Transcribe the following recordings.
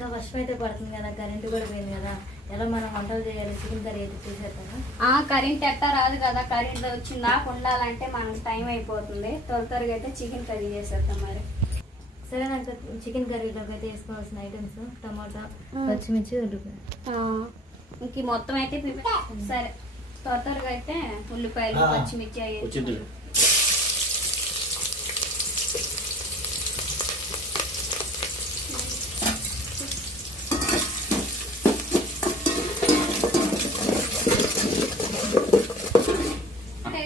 ఇంకా వర్షం అయితే పడుతుంది కదా కరెంట్ కూడా పోయింది కదా ఎలా మనం వంటలు చేయాలి చికెన్ కర్రీ అయితే ఆ కరెంట్ ఎట్టా రాదు కదా కరెంట్ వచ్చిందాక ఉండాలంటే మనకు టైం అయిపోతుంది. త్వర త్వరగా అయితే చికెన్ కర్రీ చేసేద్దాం మరి. సరే నాకు చికెన్ కర్రీలోకి అయితే వేసుకోవాల్సిన ఐటమ్స్ టమాటా. పచ్చిమిర్చి ఉల్లిపాయ. ఆ, ఇంక మొత్తం అయితే సరే. త్వర త్వరగా అయితే ఉల్లిపాయలు పచ్చిమిర్చి అవి వచ్చింది అయితే టమాటా సరే అది అయితే బాగా ఫ్రై అయింది కదా మ్మ్. అది వేసుకో.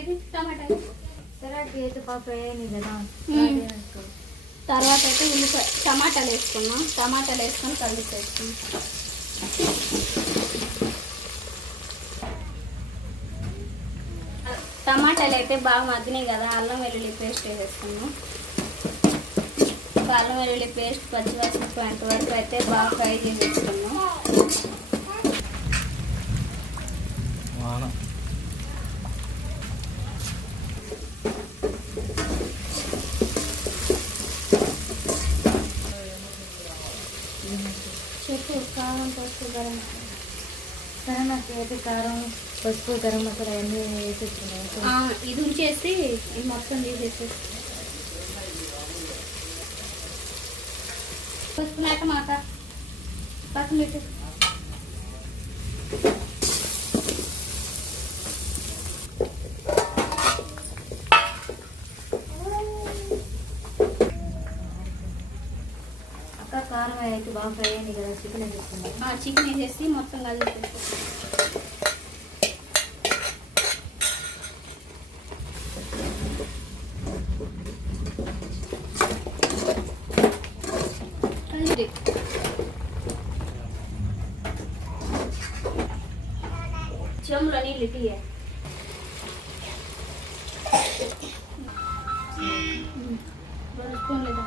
తర్వాత అయితే ఉల్లిపాయ టమాటాలు వేసుకున్నాం. టమాటాలు వేసుకొని కలిపి వేసుకున్నాం టమాటాలు అయితే బాగా మగ్గినాయి కదా అల్లం వెల్లుల్లి పేస్ట్ వేసేసుకున్నాం అల్లం వెల్లుల్లి పేస్ట్ పచ్చివాసన పాయింట్ వరకు అయితే బాగా ఫ్రై చేసేసుకున్నాం. వాన కారం పసుపు గరం సరే నాకు అయితే కారం పసుపు గరం మసాలా అన్నీ వేసేస్తున్నాయి ఇది ఉంచేసి ఇది మొత్తం తీసేసి. పసుపు నాట మాట. పక్కన పెట్టు అక్క కారం అయితే బాగా ఫ్రై అయింది కదా చికెన్ వేసేస్తున్నాను ఆ చికెన్ వేసేసి మొత్తం కలిపేసి కలిపి చెంబులో నీళ్ళు తీయ రెండు స్పూన్లు దాంట్లో